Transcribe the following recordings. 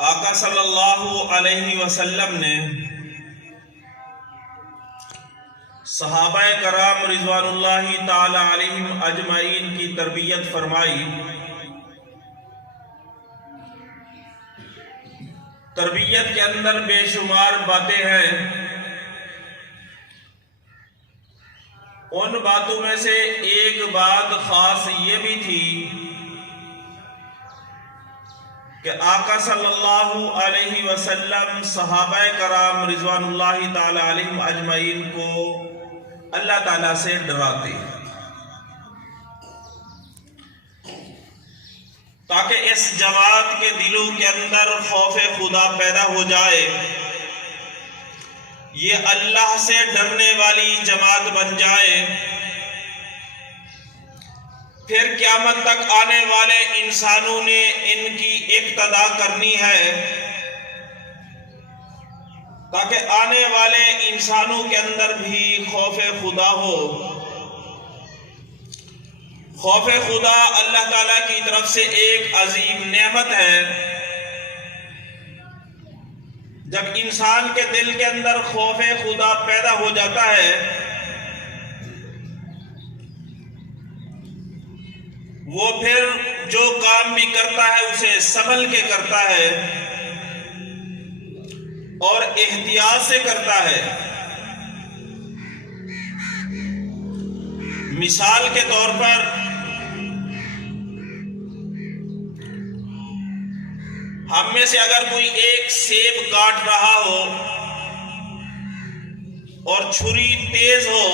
آقا صلی اللہ علیہ وسلم نے صحابہ کرام رضوان اللہ تعالی علیہم اجمعین کی تربیت فرمائی۔ تربیت کے اندر بے شمار باتیں ہیں، ان باتوں میں سے ایک بات خاص یہ بھی تھی کہ آقا صلی اللہ علیہ وسلم صحابہ کرام رضوان اللہ تعالی علیہم اجمعین کو اللہ تعالیٰ سے ڈراتے تاکہ اس جماعت کے دلوں کے اندر خوف خدا پیدا ہو جائے، یہ اللہ سے ڈرنے والی جماعت بن جائے، پھر قیامت تک آنے والے انسانوں نے ان کی اقتدا کرنی ہے تاکہ آنے والے انسانوں کے اندر بھی خوف خدا ہو۔ خوف خدا اللہ تعالیٰ کی طرف سے ایک عظیم نعمت ہے۔ جب انسان کے دل کے اندر خوف خدا پیدا ہو جاتا ہے، وہ پھر جو کام بھی کرتا ہے اسے سنبھل کے کرتا ہے اور احتیاط سے کرتا ہے۔ مثال کے طور پر ہم میں سے اگر کوئی ایک سیب کاٹ رہا ہو اور چھری تیز ہو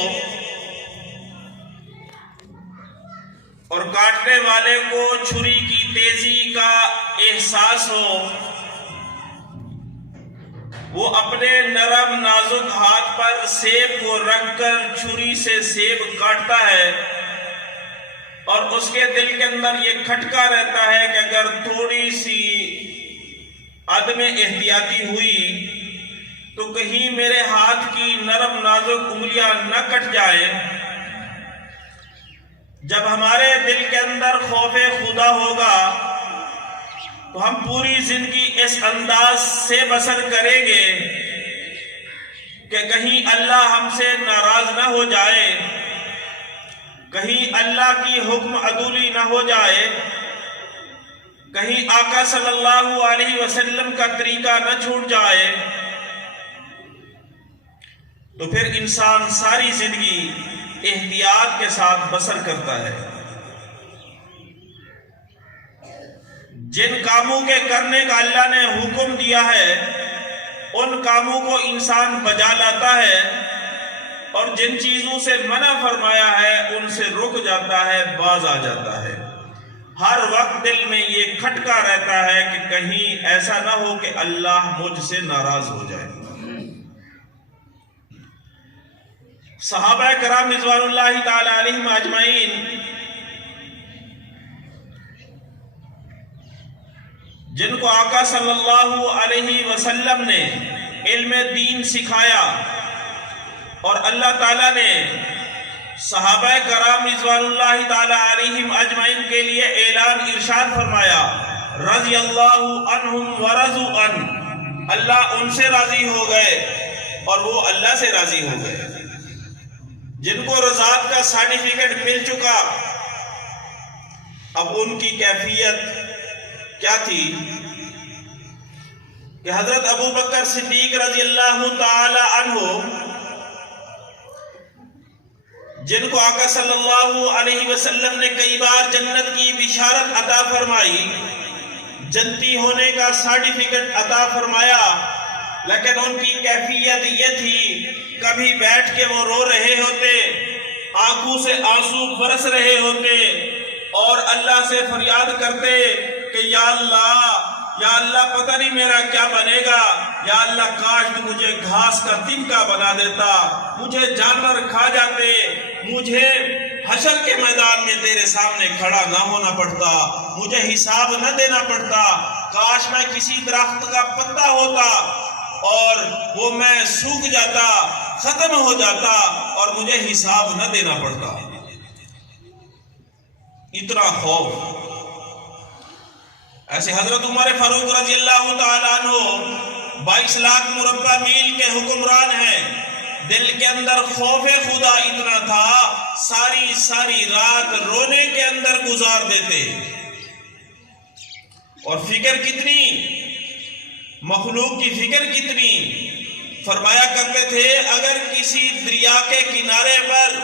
اور کاٹنے والے کو چھری کی تیزی کا احساس ہو، وہ اپنے نرم نازک ہاتھ پر سیب کو رکھ کر چھری سے سیب کاٹتا ہے اور اس کے دل کے اندر یہ کھٹکا رہتا ہے کہ اگر تھوڑی سی عدم احتیاطی ہوئی تو کہیں میرے ہاتھ کی نرم نازک انگلیاں نہ کٹ جائیں۔ جب ہمارے دل کے اندر خوف خدا ہوگا تو ہم پوری زندگی اس انداز سے بسر کریں گے کہ کہیں اللہ ہم سے ناراض نہ ہو جائے، کہیں اللہ کی حکم عدولی نہ ہو جائے، کہیں آقا صلی اللہ علیہ وسلم کا طریقہ نہ چھوٹ جائے، تو پھر انسان ساری زندگی احتیاط کے ساتھ بسر کرتا ہے۔ جن کاموں کے کرنے کا اللہ نے حکم دیا ہے ان کاموں کو انسان بجا لاتا ہے، اور جن چیزوں سے منع فرمایا ہے ان سے رک جاتا ہے، باز آ جاتا ہے۔ ہر وقت دل میں یہ کھٹکا رہتا ہے کہ کہیں ایسا نہ ہو کہ اللہ مجھ سے ناراض ہو جائے۔ صحابہ کرام رضوان اللہ تعالی علیہم اجمعین جن کو آقا صلی اللہ علیہ وسلم نے علم دین سکھایا، اور اللہ تعالیٰ نے صحابہ کرام رضوان اللہ تعالی علیہم اجمعین کے لیے اعلان ارشاد فرمایا، رضی اللہ عنہم ورضوا عنہ، اللہ ان سے راضی ہو گئے اور وہ اللہ سے راضی ہو گئے۔ جن کو رضاعت کا سرٹیفکیٹ مل چکا، اب ان کی کیفیت کیا تھی کہ حضرت ابو بکر صدیق رضی اللہ تعالی عنہ جن کو آقا صلی اللہ علیہ وسلم نے کئی بار جنت کی بشارت عطا فرمائی، جنتی ہونے کا سرٹیفکیٹ عطا فرمایا، لیکن ان کی کیفیت یہ تھی، کبھی بیٹھ کے وہ رو رہے ہوتے، آنکھوں سے آنسو برس رہے ہوتے اور اللہ سے فریاد کرتے کہ یا اللہ پتہ نہیں میرا کیا بنے گا، یا اللہ کاش تو مجھے گھاس کا تنکا بنا دیتا، مجھے جانور کھا جاتے، مجھے حشر کے میدان میں تیرے سامنے کھڑا نہ ہونا پڑتا، مجھے حساب نہ دینا پڑتا، کاش میں کسی درخت کا پتا ہوتا اور وہ میں سوکھ جاتا، ختم ہو جاتا اور مجھے حساب نہ دینا پڑتا۔ اتنا خوف ایسے حضرت عمر فاروق رضی اللہ تعالیٰ عنہ 22 لاکھ مربع میل کے حکمران ہیں، دل کے اندر خوف خدا اتنا تھا ساری رات رونے کے اندر گزار دیتے، اور فکر کتنی، مخلوق کی فکر کتنی، فرمایا کرتے تھے اگر کسی دریا کے کنارے پر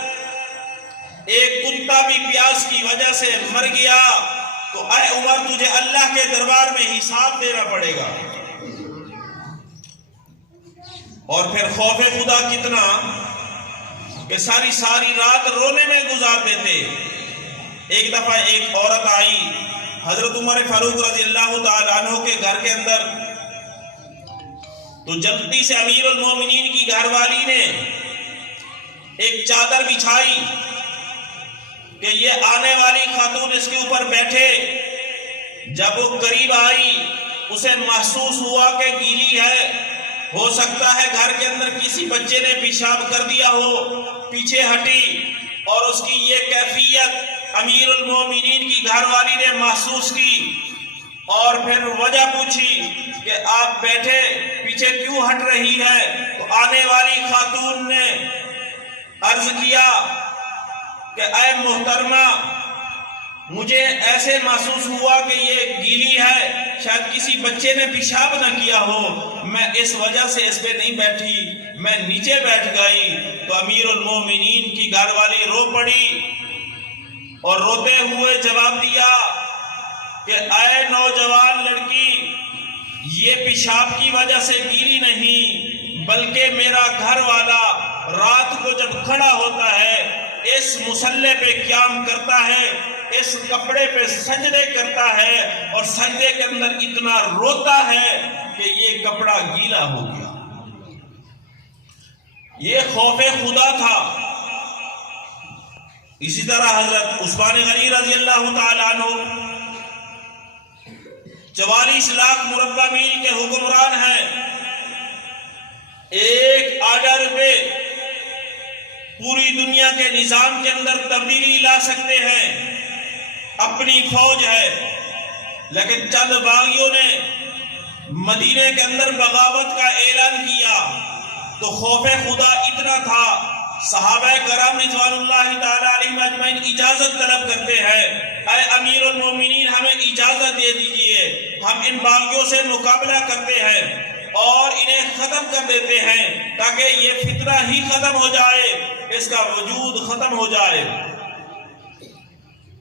ایک کتا بھی پیاس کی وجہ سے مر گیا تو اے عمر تجھے اللہ کے دربار میں حساب دینا پڑے گا۔ اور پھر خوف خدا کتنا کہ ساری رات رونے میں گزار دیتے۔ ایک دفعہ ایک عورت آئی حضرت عمر فاروق رضی اللہ تعالیٰ عنہ کے گھر کے اندر، تو جلدی سے امیر المومنین کی گھر والی نے ایک چادر بچھائی کہ یہ آنے والی خاتون اس کے اوپر بیٹھے۔ جب وہ قریب آئی اسے محسوس ہوا کہ گیلی ہے، ہو سکتا ہے گھر کے اندر کسی بچے نے پیشاب کر دیا ہو، پیچھے ہٹی اور اس کی یہ کیفیت امیر المومنین کی گھر والی نے محسوس کی، اور پھر وجہ پوچھی کہ آپ بیٹھے پیچھے کیوں ہٹ رہی ہے؟ تو آنے والی خاتون نے عرض کیا کہ اے محترمہ مجھے ایسے محسوس ہوا کہ یہ گیلی ہے، شاید کسی بچے نے پیشاب نہ کیا ہو، میں اس وجہ سے اس پہ نہیں بیٹھی، میں نیچے بیٹھ گئی۔ تو امیر المومنین کی گھر والی رو پڑی اور روتے ہوئے جواب دیا کہ اے نوجوان لڑکی، یہ پیشاب کی وجہ سے گیلی نہیں، بلکہ میرا گھر والا رات کو جب کھڑا ہوتا ہے اس مصلے پہ قیام کرتا ہے، اس کپڑے پہ سجدے کرتا ہے اور سجدے کے اندر اتنا روتا ہے کہ یہ کپڑا گیلا ہو گیا۔ یہ خوف خدا تھا۔ اسی طرح حضرت عثمان غنی رضی اللہ تعالیٰ عنہ 44 لاکھ مربع میل کے حکمران ہیں، ایک آرڈر پہ پوری دنیا کے نظام کے اندر تبدیلی لا سکتے ہیں، اپنی فوج ہے، لیکن چند باغیوں نے مدینے کے اندر بغاوت کا اعلان کیا تو خوف خدا اتنا تھا، صحابہ کرام رضوان اللہ تعالی علیہم اجمعین اجازت طلب کرتے ہیں، اے امیر المومنین ہمیں اجازت دے دیجئے، ہم ان باغیوں سے مقابلہ کرتے ہیں اور انہیں ختم کر دیتے ہیں تاکہ یہ فتنہ ہی ختم ہو جائے، اس کا وجود ختم ہو جائے۔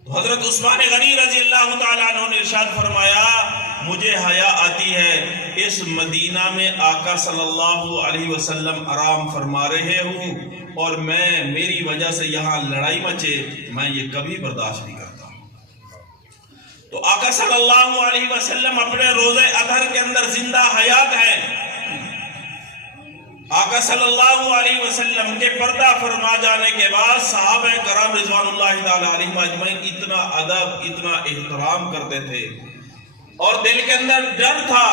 تو حضرت عثمان غنی رضی اللہ تعالیٰ عنہ نے ارشاد فرمایا مجھے حیا آتی ہے اس مدینہ میں آقا صلی اللہ علیہ وسلم آرام فرما رہے ہوں اور میری وجہ سے یہاں لڑائی مچے، میں یہ کبھی برداشت نہیں کرتا۔ تو آقا صلی اللہ علیہ وسلم اپنے روزے اطہر کے اندر زندہ حیات ہیں۔ آقا صلی اللہ علیہ وسلم کے پردہ فرما جانے کے بعد صحابہ کرام رضوان اللہ تعالی علیہم اجمعین اتنا ادب، اتنا احترام کرتے تھے اور دل کے اندر ڈر تھا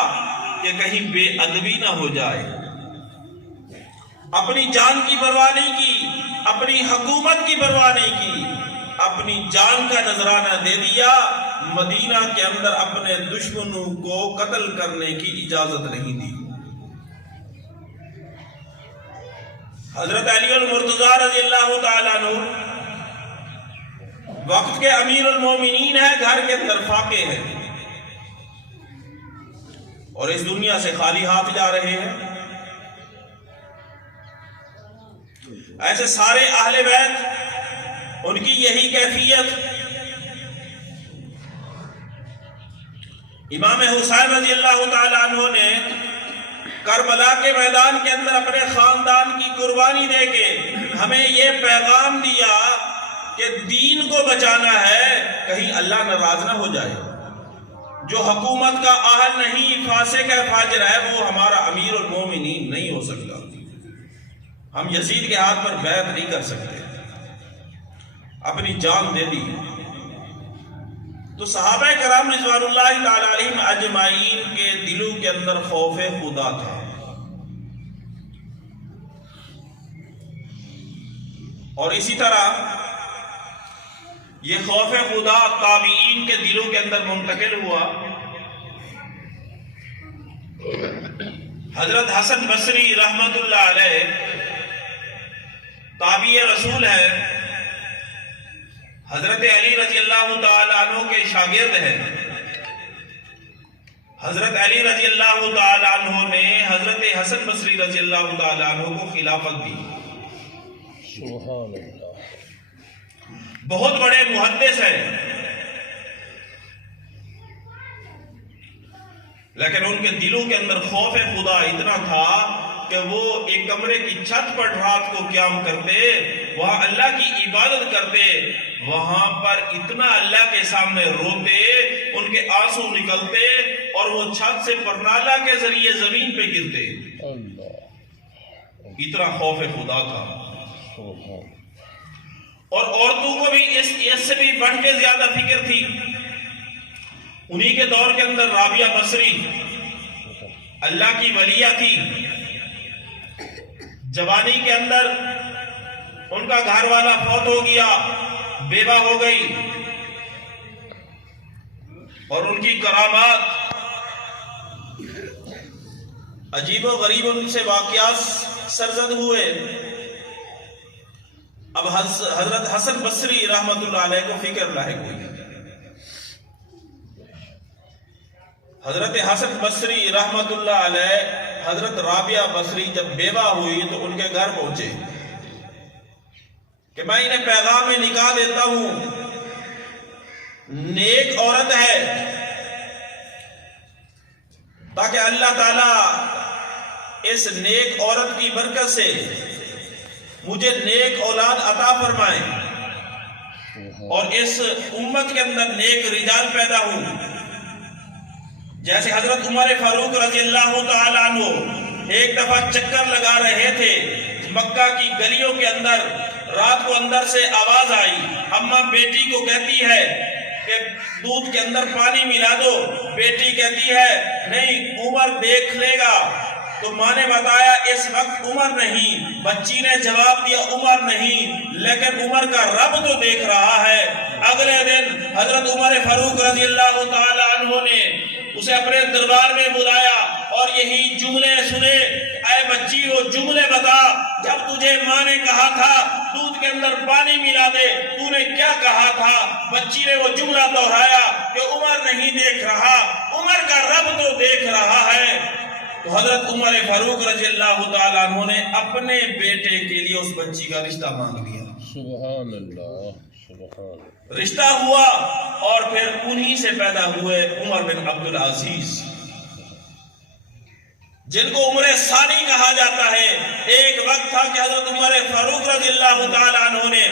کہ کہیں بے ادبی نہ ہو جائے۔ اپنی جان کی پرواہ نہیں کی، اپنی حکومت کی پرواہ نہیں کی، اپنی جان کا نذرانہ دے دیا، مدینہ کے اندر اپنے دشمنوں کو قتل کرنے کی اجازت نہیں دی۔ حضرت علی المرتضیٰ رضی اللہ تعالیٰ عنہ وقت کے امیر المومنین ہیں، گھر کے اندر فاقے ہیں اور اس دنیا سے خالی ہاتھ جا رہے ہیں۔ ایسے سارے اہل بیت ان کی یہی کیفیت۔ امام حسین رضی اللہ تعالیٰ عنہ نے کربلا کے میدان کے اندر اپنے خاندان کی قربانی دے کے ہمیں یہ پیغام دیا کہ دین کو بچانا ہے، کہیں اللہ ناراض نہ ہو جائے۔ جو حکومت کا اہل نہیں، فاسق ہے، فاجر ہے، وہ ہمارا امیر المومنین نہیں ہو سکتا۔ ہم یزید کے ہاتھ پر بیعت نہیں کر سکتے، اپنی جان دے دی۔ تو صحابہ کرام رضوان اللہ تعالی علیہم اجمعین کے دلوں کے اندر خوف خدا تھا۔ اور اسی طرح یہ خوف خدا تابعین کے دلوں کے اندر منتقل ہوا حضرت حسن بصری رحمت اللہ علیہ تابعی رسول ہے، حضرت علی رضی اللہ تعالیٰ عنہ کے شاگرد ہیں۔ حضرت علی رضی اللہ تعالیٰ عنہ نے حضرت حسن بصری رضی اللہ تعالیٰ عنہ کو خلافت دی۔ سبحان اللہ۔ بہت بڑے محدث ہیں، لیکن ان کے دلوں کے اندر خوف خدا اتنا تھا کہ وہ ایک کمرے کی چھت پر رات کو قیام کرتے، وہاں اللہ کی عبادت کرتے، وہاں پر اتنا اللہ کے سامنے روتے، ان کے آنسو نکلتے اور وہ چھت سے پرنالہ کے ذریعے زمین پہ گرتے۔ اتنا خوف خدا تھا۔ اور عورتوں کو بھی اس سے بھی بڑھ کے زیادہ فکر تھی۔ انہی کے دور کے اندر رابعہ بصری اللہ کی ولیہ تھی۔ جوانی کے اندر ان کا گھر والا فوت ہو گیا، بیوہ ہو گئی، اور ان کی کرامات عجیب و غریب ان سے واقعات سرزد ہوئے۔ اب حضرت حسن بصری رحمت اللہ علیہ کو فکر لاحق ہوئی۔ حضرت حسن بصری رحمت اللہ علیہ حضرت رابعہ بصری جب بیوہ ہوئی تو ان کے گھر پہنچے کہ میں انہیں پیغام نکاح دیتا ہوں، نیک عورت ہے، تاکہ اللہ تعالی اس نیک عورت کی برکت سے مجھے نیک اولاد عطا فرمائے اور اس امت کے اندر نیک رجال پیدا ہوں۔ جیسے حضرت عمر فاروق رضی اللہ تعالیٰ عنہ ایک دفعہ چکر لگا رہے تھے مکہ کی گلیوں کے اندر، رات کو اندر سے آواز آئی، اماں بیٹی کو کہتی ہے کہ دودھ کے اندر پانی ملا دو، بیٹی کہتی ہے نہیں عمر دیکھ لے گا، تو ماں نے بتایا اس وقت عمر نہیں، بچی نے جواب دیا عمر نہیں، لیکن عمر کا رب تو دیکھ رہا ہے۔ اگلے دن حضرت عمر فاروق رضی اللہ تعالی عنہ نے اسے اپنے دربار میں بلایا اور یہی جملے سنے، اے بچی وہ جملے بتا، جب تجھے ماں نے کہا تھا دودھ کے اندر پانی ملا دے تو نے کیا کہا تھا؟ بچی نے وہ جملہ دہرایا کہ عمر نہیں دیکھ رہا، عمر کا رب تو دیکھ رہا ہے۔ تو حضرت عمر فاروق رضی اللہ تعالیٰ عنہ نے اپنے بیٹے کے لیے اس بچی کا رشتہ مانگ لیا۔ سبحان اللہ، سبحان اللہ۔ رشتہ ہوا اور پھر انہی سے پیدا ہوئے عمر بن عبدالعزیز، جن کو عمر ثانی کہا جاتا ہے۔ ایک وقت تھا کہ حضرت عمر فاروق رضی اللہ تعالیٰ عنہ نے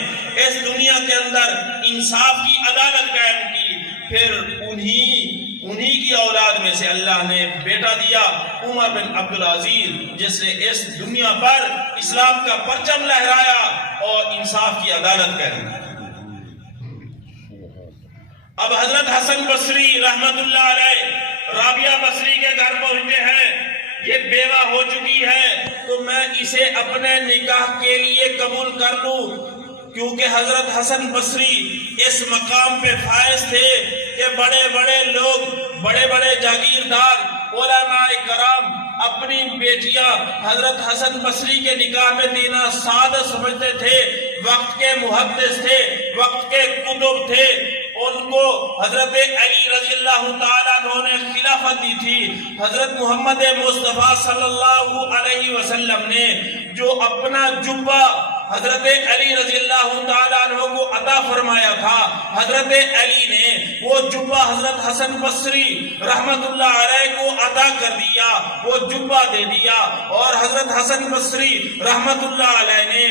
اس دنیا کے اندر انصاف کی عدالت قائم کی، پھر انہی کی اولاد میں سے اللہ نے بیٹا دیا عمر بن عبدالعزیز، جس نے اس دنیا پر اسلام کا پرچم لہرایا اور انصاف کی عدالت قائم کی۔ اب حضرت حسن بصری رحمت اللہ علیہ رابعہ بصری کے گھر پہنچتے ہیں، یہ بیوہ ہو چکی ہے تو میں اسے اپنے نکاح کے لیے قبول کر لوں، کیونکہ حضرت حسن بصری اس مقام پہ فائز تھے کہ بڑے بڑے لوگ، بڑے بڑے جاگیردار، علماء کرام اپنی بیٹیاں حضرت حسن بصری کے نکاح میں دینا سعادت سمجھتے تھے۔ وقت کے محدث تھے، وقت کے کتب تھے، ان کو حضرت علی رضی اللہ تعالیٰ عنہ نے خلافت دی تھی۔ حضرت محمد مصطفیٰ صلی اللہ علیہ وسلم نے جو اپنا جبہ حضرت علی رضی اللہ تعالیٰ عنہ کو عطا فرمایا تھا، حضرت علی نے وہ جبہ حضرت حسن بصری رحمت اللہ علیہ کو عطا کر دیا، وہ جبہ دے دیا، اور حضرت حسن بصری رحمت اللہ علیہ نے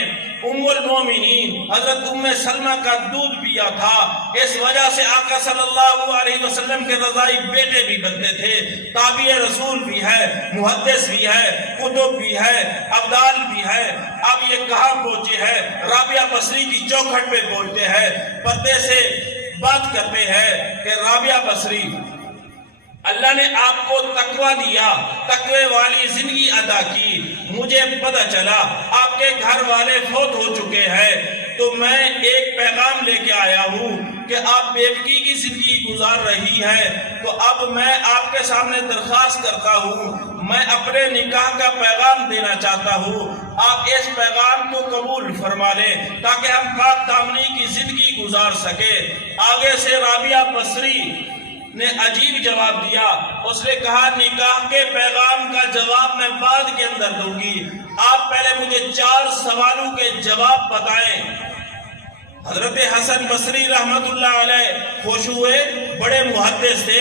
ام المومنین حضرت ام سلمہ کا دودھ پیا تھا۔ اس وجہ سے آقا صلی اللہ علیہ وسلم کے رضائی بیٹے بھی بنتے تھے۔ تابع رسول بھی ہے، محدث بھی ہے، کتب بھی ہے، ابدال بھی ہے۔ اب یہ کہاں پہنچے ہیں؟ رابعہ بصری کی چوکھٹ پہ پہنچتے ہیں، پردے سے بات کرتے ہیں کہ رابعہ بصری، اللہ نے آپ کو تقوی دیا، تقوی والی زندگی عطا کی، مجھے پتہ چلا آپ کے گھر والے فوت ہو چکے ہیں، تو میں ایک پیغام لے کے آیا ہوں کہ آپ بیوقی کی زندگی گزار رہی ہے، تو اب میں آپ کے سامنے درخواست کرتا ہوں، میں اپنے نکاح کا پیغام دینا چاہتا ہوں، آپ اس پیغام کو قبول فرما لیں تاکہ ہم پاک دامنی کی زندگی گزار سکے۔ آگے سے رابعہ بصری نے عجیب جواب دیا، اس نے کہا نکاح کے پیغام کا جواب میں بعد کے اندر دوں گی، آپ پہلے مجھے 4 سوالوں کے جواب بتائیں۔ حضرت حسن بصری رحمت اللہ علیہ خوش ہوئے، بڑے محدث تھے،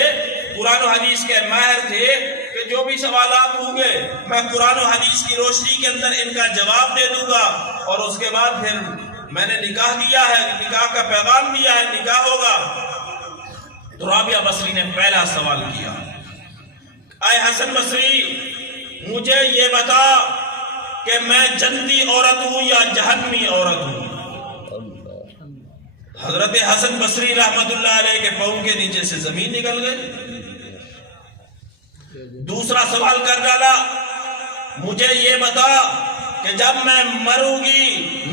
قرآن و حدیث کے ماہر تھے کہ جو بھی سوالات ہوں گے میں قرآن و حدیث کی روشنی کے اندر ان کا جواب دے دوں گا، اور اس کے بعد پھر میں نے نکاح دیا ہے، نکاح کا پیغام دیا ہے، نکاح ہوگا۔ تو رابعہ بصری نے پہلا سوال کیا، اے حسن بصری مجھے یہ بتا کہ میں جنتی عورت ہوں یا جہنمی عورت ہوں؟ حضرت حسن بصری رحمت اللہ علیہ کے پاؤں کے نیچے سے زمین نکل گئی۔ دوسرا سوال کر ڈالا، مجھے یہ بتا کہ جب میں مروں گی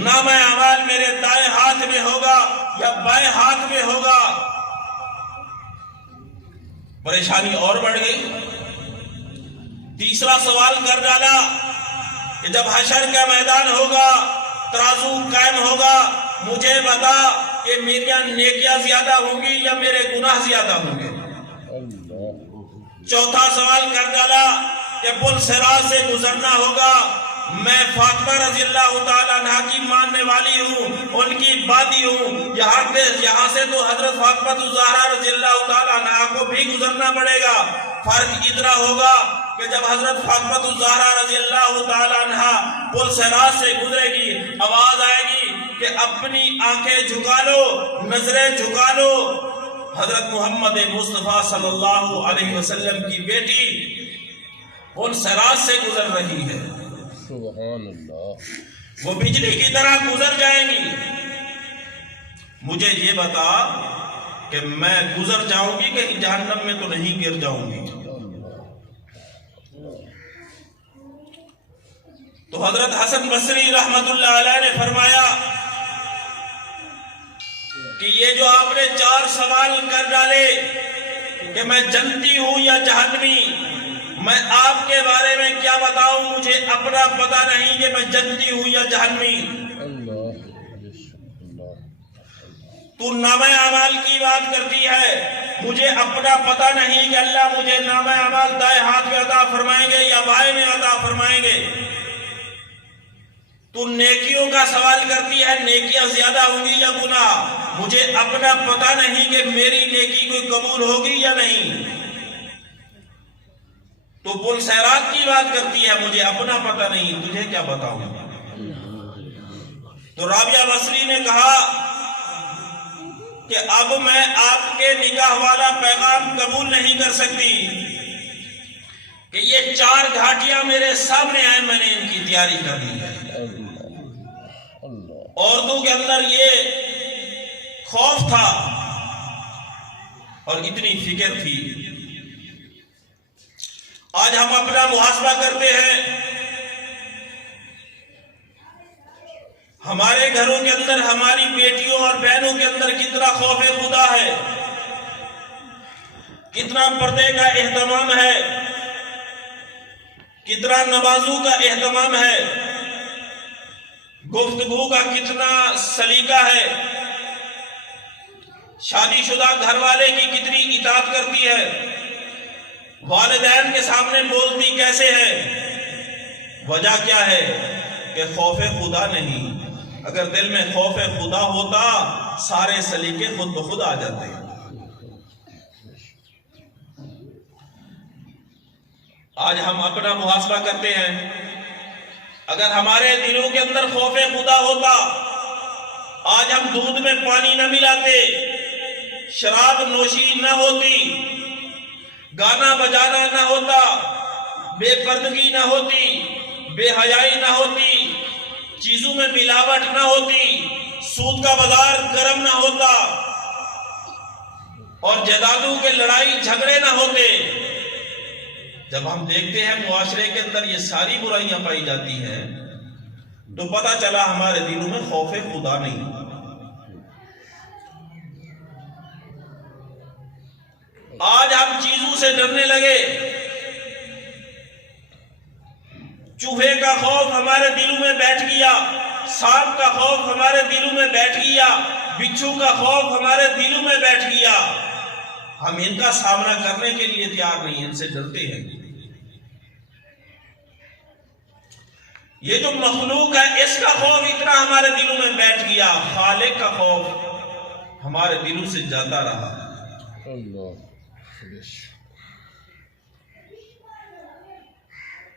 نامہ اعمال میرے دائیں ہاتھ میں ہوگا یا بائیں ہاتھ میں ہوگا؟ پریشانی اور بڑھ گئی۔ تیسرا سوال کر ڈالا کہ جب حشر کا میدان ہوگا، ترازو قائم ہوگا، مجھے بتا کہ میری نیکیاں زیادہ ہوں گی یا میرے گناہ زیادہ ہوں گے؟ چوتھا سوال کر ڈالا کہ پل صراط سے گزرنا ہوگا، میں فاطمہ رضی اللہ تعالیٰ عنہ کی ماننے والی ہوں، ان کی بادی ہوں، یہاں سے تو حضرت فاطمہ الزہرا رضی اللہ تعالیٰ عنہ کو بھی گزرنا پڑے گا۔ فرق اتنا ہوگا کہ جب حضرت فاطمہ الزہرا رضی اللہ تعالیٰ عنہ پل صراط سے گزرے گی، آواز آئے گی کہ اپنی آنکھیں جھکا لو، نظریں جھکا لو، حضرت محمد مصطفیٰ صلی اللہ علیہ وسلم کی بیٹی پل صراط سے گزر رہی ہے، سبحان اللہ، وہ بجلی کی طرح گزر جائیں گی۔ مجھے یہ بتا کہ میں گزر جاؤں گی کہیں جہنم میں تو نہیں گر جاؤں گی؟ تو حضرت حسن بصری رحمت اللہ علیہ نے فرمایا کہ یہ جو آپ نے 4 سوال کر ڈالے کہ میں جنتی ہوں یا جہنمی، میں آپ کے بارے میں کیا بتاؤں؟ مجھے اپنا پتہ نہیں کہ میں جنتی ہوں یا جہنمی۔ تو نامہ اعمال کی بات کرتی ہے، مجھے اپنا پتہ نہیں کہ اللہ مجھے نامہ اعمال دائیں ہاتھ میں عطا فرمائیں گے یا بائیں میں عطا فرمائیں گے۔ تو نیکیوں کا سوال کرتی ہے، نیکیاں زیادہ ہوں گی یا گناہ؟ مجھے اپنا پتہ نہیں کہ میری نیکی کوئی قبول ہوگی یا نہیں۔ تو پل صراط کی بات کرتی ہے، مجھے اپنا پتہ نہیں، تجھے کیا بتاؤں؟ تو رابعہ بصری نے کہا کہ اب میں آپ کے نکاح والا پیغام قبول نہیں کر سکتی کہ یہ 4 گھاٹیاں میرے سامنے آئے، میں نے ان کی تیاری کر لی ہے۔ عورتوں کے اندر یہ خوف تھا اور اتنی فکر تھی۔ آج ہم اپنا محاسبہ کرتے ہیں، ہمارے گھروں کے اندر ہماری بیٹیوں اور بہنوں کے اندر کتنا خوف خدا ہے، کتنا پردے کا اہتمام ہے، کتنا نمازوں کا اہتمام ہے، گفتگو کا کتنا سلیقہ ہے، شادی شدہ گھر والے کی کتنی اطاعت کرتی ہے، والدین کے سامنے بولتی کیسے ہے۔ وجہ کیا ہے کہ خوف خدا نہیں۔ اگر دل میں خوف خدا ہوتا سارے سلیقے خود بخود آ جاتے ہیں۔ آج ہم اپنا محاسبہ کرتے ہیں، اگر ہمارے دلوں کے اندر خوف خدا ہوتا، آج ہم دودھ میں پانی نہ ملاتے، شراب نوشی نہ ہوتی، گانا بجانا نہ ہوتا، بے پردگی نہ ہوتی، بے حیائی نہ ہوتی، چیزوں میں ملاوٹ نہ ہوتی، سود کا بازار گرم نہ ہوتا، اور جائیدادوں کے لڑائی جھگڑے نہ ہوتے۔ جب ہم دیکھتے ہیں معاشرے کے اندر یہ ساری برائیاں پائی جاتی ہیں، تو پتہ چلا ہمارے دلوں میں خوف خدا نہیں. آج ہم چیزوں سے ڈرنے لگے. چوہے کا خوف ہمارے دلوں میں بیٹھ گیا, سانپ کا خوف ہمارے دلوں میں بیٹھ گیا, بچھو کا خوف ہمارے دلوں میں بیٹھ گیا. ہم ان کا سامنا کرنے کے لیے تیار نہیں, ان سے ڈرتے ہیں. یہ جو مخلوق ہے اس کا خوف اتنا ہمارے دلوں میں بیٹھ گیا, خالق کا خوف ہمارے دلوں سے جاتا رہا.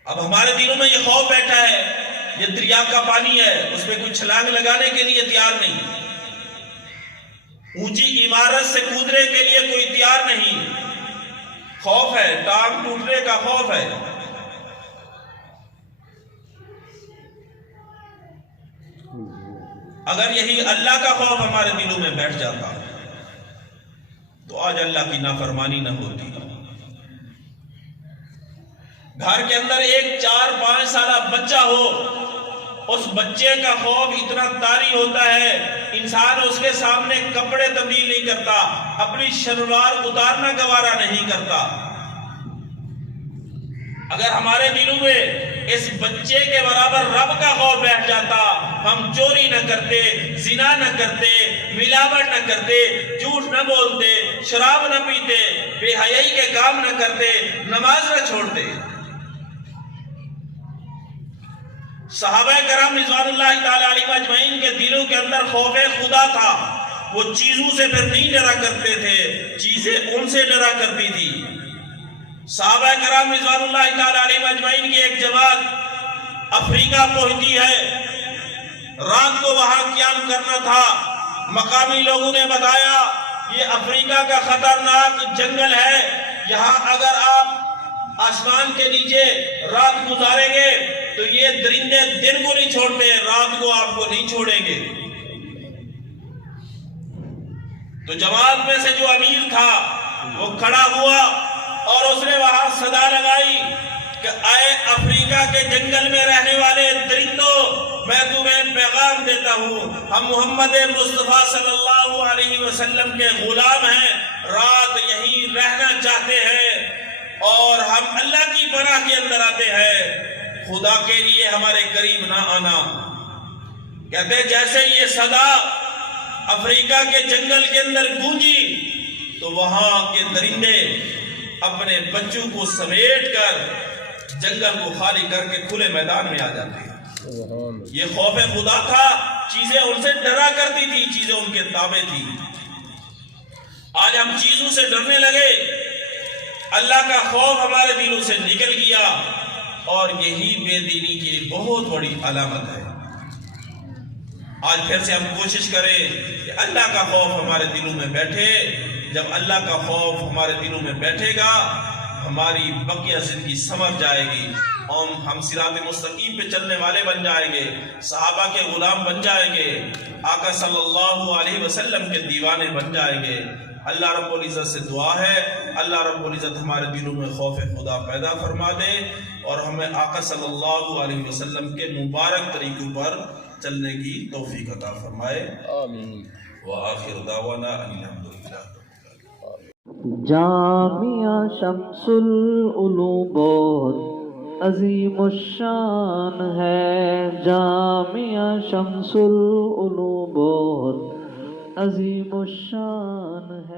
اب ہمارے دلوں میں یہ خوف بیٹھا ہے, یہ دریا کا پانی ہے, اس میں کوئی چھلانگ لگانے کے لیے تیار نہیں, اونچی عمارت سے کودنے کے لیے کوئی تیار نہیں. خوف ہے, ٹانگ ٹوٹنے کا خوف ہے. اگر یہی اللہ کا خوف ہمارے دلوں میں بیٹھ جاتا تو آج اللہ کی نافرمانی نہ ہوتی. گھر کے اندر ایک 4-5 سالہ بچہ ہو, اس بچے کا خوف اتنا طاری ہوتا ہے, انسان اس کے سامنے کپڑے تبدیل نہیں کرتا, اپنی شلوار اتارنا گوارا نہیں کرتا. اگر ہمارے دلوں میں اس بچے کے برابر رب کا خوف بیٹھ جاتا, ہم چوری نہ کرتے, زنا نہ کرتے, ملاوٹ نہ کرتے, جھوٹ نہ بولتے, شراب نہ پیتے, بے حیائی کے کام نہ کرتے, نماز نہ چھوڑتے. صحابہ کرام رضوان اللہ تعالی علیہم اجمعین کے دلوں کے اندر خوف خدا تھا. وہ چیزوں سے پھر نہیں ڈرا کرتے تھے, چیزیں ان سے ڈرا کرتی تھی. صحابہ کرام رضوان اللہ تعالی علیہم اجمعین کی ایک جماعت افریقہ پہنچی ہے, رات کو وہاں قیام کرنا تھا. مقامی لوگوں نے بتایا یہ افریقہ کا خطرناک جنگل ہے, یہاں اگر آپ آسمان کے نیچے رات گزاریں گے تو یہ درندے دن کو نہیں چھوڑتے, رات کو آپ کو نہیں چھوڑیں گے. تو جماعت میں سے جو امیر تھا وہ کھڑا ہوا اور اس نے وہاں صدا لگائی کہ اے افریقہ کے جنگل میں رہنے والے درندوں, میں تمہیں پیغام دیتا ہوں, ہم محمد مصطفیٰ صلی اللہ علیہ وسلم کے غلام ہیں, رات یہیں رہنا چاہتے ہیں اور ہم اللہ کی پناہ کے اندر آتے ہیں, خدا کے لیے ہمارے قریب نہ آنا. کہتے جیسے یہ صدا افریقہ کے جنگل کے اندر گونجی تو وہاں کے درندے اپنے بچوں کو سمیٹ کر جنگل کو خالی کر کے کھلے میدان میں آ جاتے ہیں. یہ خوف خدا تھا, چیزیں ان سے ڈرا کرتی تھی, چیزیں ان کے تابع تھی. آج ہم چیزوں سے ڈرنے لگے, اللہ کا خوف ہمارے دلوں سے نکل گیا, اور یہی بے دینی کی بہت بڑی علامت ہے. آج پھر سے ہم کوشش کریں کہ اللہ کا خوف ہمارے دلوں میں بیٹھے. جب اللہ کا خوف ہمارے دلوں میں بیٹھے گا ہماری بقیہ زندگی سمجھ جائے گی, ہم صراط مستقیم پہ چلنے والے بن جائیں گے, صحابہ کے غلام بن جائیں گے, آقا صلی اللہ علیہ وسلم کے دیوانے بن جائیں گے. اللہ رب العزت سے دعا ہے اللہ رب العزت ہمارے دلوں میں خوف خدا پیدا فرما دے اور ہمیں آقا صلی اللہ علیہ وسلم کے مبارک طریقوں پر چلنے کی توفیق عطا فرمائے. آمین. وآخر دعوانا الحمدللہ. جامعہ شمس العلوم بہت عظیم الشان ہے, جامعہ شمس العلوم بہت عظیم الشان ہے.